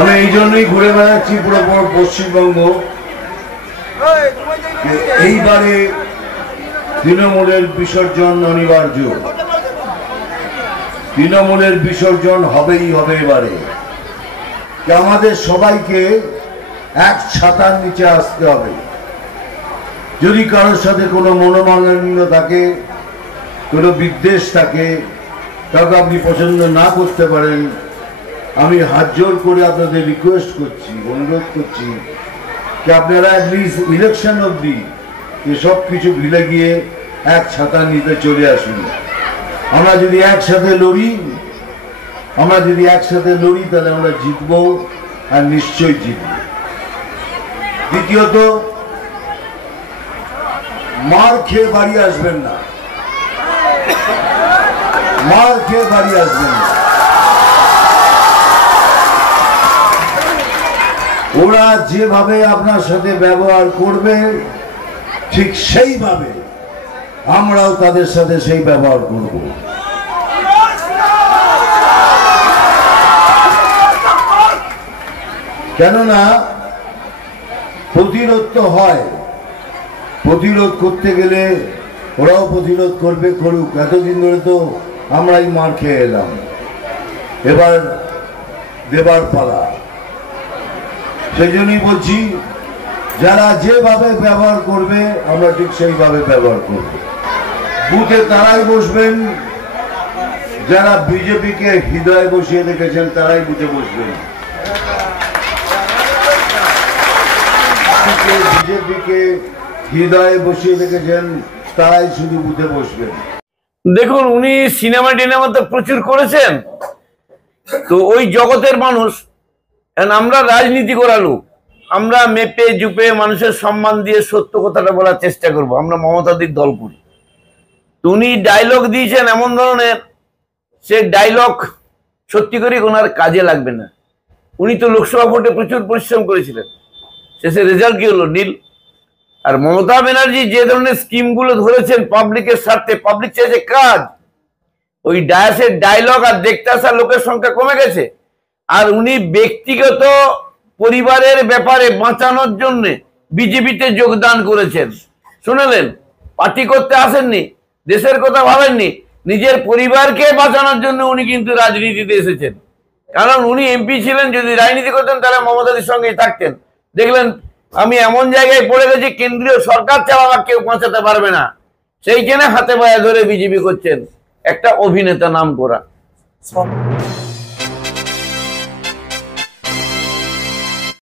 আমি এই জন্যই ঘুরে বেড়াচ্ছি পুরো পশ্চিমবঙ্গ। এইবারে তৃণমূলের বিসর্জন অনিবার্য, তৃণমূলের বিসর্জন হবেই হবে। এবারে আমাদের সবাইকে এক ছাতার নিচে আসতে হবে। যদি কারোর সাথে কোনো মনোমালিন্য থাকে, কোনো বিদ্বেষ থাকে, তাকে আপনি পছন্দ না করতে পারেন, আমি হাত জোর করে আপনাদের রিকোয়েস্ট করছি, অনুরোধ করছি যে আপনারা অ্যাটলিস্ট ইলেকশন অবধি এসব কিছু ভুলে গিয়ে এক ছাতার নিতে চলে আসুন। আমরা যদি একসাথে লড়ি, তাহলে আমরা জিতবো, আর নিশ্চয়ই জিতব। দ্বিতীয়ত, মার খেয়ে বাড়ি আসবেন না, মার খেয়ে বাড়ি আসবেন না। ওরা যেভাবে আপনার সাথে ব্যবহার করবে ঠিক সেইভাবে আমরাও তাদের সাথে সেই ব্যবহার করব। কেননা প্রতিরোধ তো হয়, প্রতিরোধ করতে গেলে ওরাও প্রতিরোধ করবে, করুক। এতদিন ধরে তো আমরাই মার খেয়ে এলাম, এবার দেবার পালা। সেই জন্যই বলছি, যারা যেভাবে ব্যবহার করবে আমরা ঠিক সেইভাবে ব্যবহার করব। বুথে তারাই বসবেন যারা বিজেপিকে হৃদয়ে বসিয়ে রেখেছেন, তারাই বুথে বসবেন। বিজেপিকে হৃদয়ে বসিয়ে রেখেছেন তারাই শুধু বুথে বসবেন। দেখুন, উনি সিনেমা টিনেমা তো প্রচুর করেছেন, তো ওই জগতের মানুষ। আমরা রাজনীতি করালু, আমরা মেপে জুপে মানুষের সম্মান দিয়ে সত্য কথাটা বলার চেষ্টা করব। আমরা মমতাদির দল করি। তো উনি ডায়লগ দিয়েছেন এমন ধরনের, সে ডায়লগ সত্যি করে ওনার কাজে লাগবে না। উনি তো লোকসভা ভোটে প্রচুর পরিশ্রম করেছিলেন, শেষে রেজাল্ট কি হলো? নীল। আর মমতা ব্যানার্জি যে ধরনের স্কিমগুলো ধরেছেন পাবলিকের স্বার্থে, পাবলিক চাইছে কাজ। ওই ডায়াসের ডায়লগ আর দেখতে আসা লোকের সংখ্যা কমে গেছে। আর উনি ব্যক্তিগত পরিবারের ব্যাপারে বাঁচানোর জন্য বিজেপিতে যোগদান করেছেন। শুনলেন, পার্টি করতে আসেননি, দেশের কথা ভাবেননি, নিজের পরিবারকে বাঁচানোর জন্য উনি কিন্তু রাজনীতিতে এসেছেন। কারণ উনি এমপি ছিলেন, যদি রাজনীতি করতেন তাহলে মমতাদির সঙ্গেই থাকতেন। দেখলেন আমি এমন জায়গায় পড়ে গেছি, কেন্দ্রীয় সরকার ছাড়া আমার কেউ বাঁচাতে পারবে না, সেইখানে হাতে পায়ে ধরে বিজেপি করছেন একটা অভিনেতা নাম করা।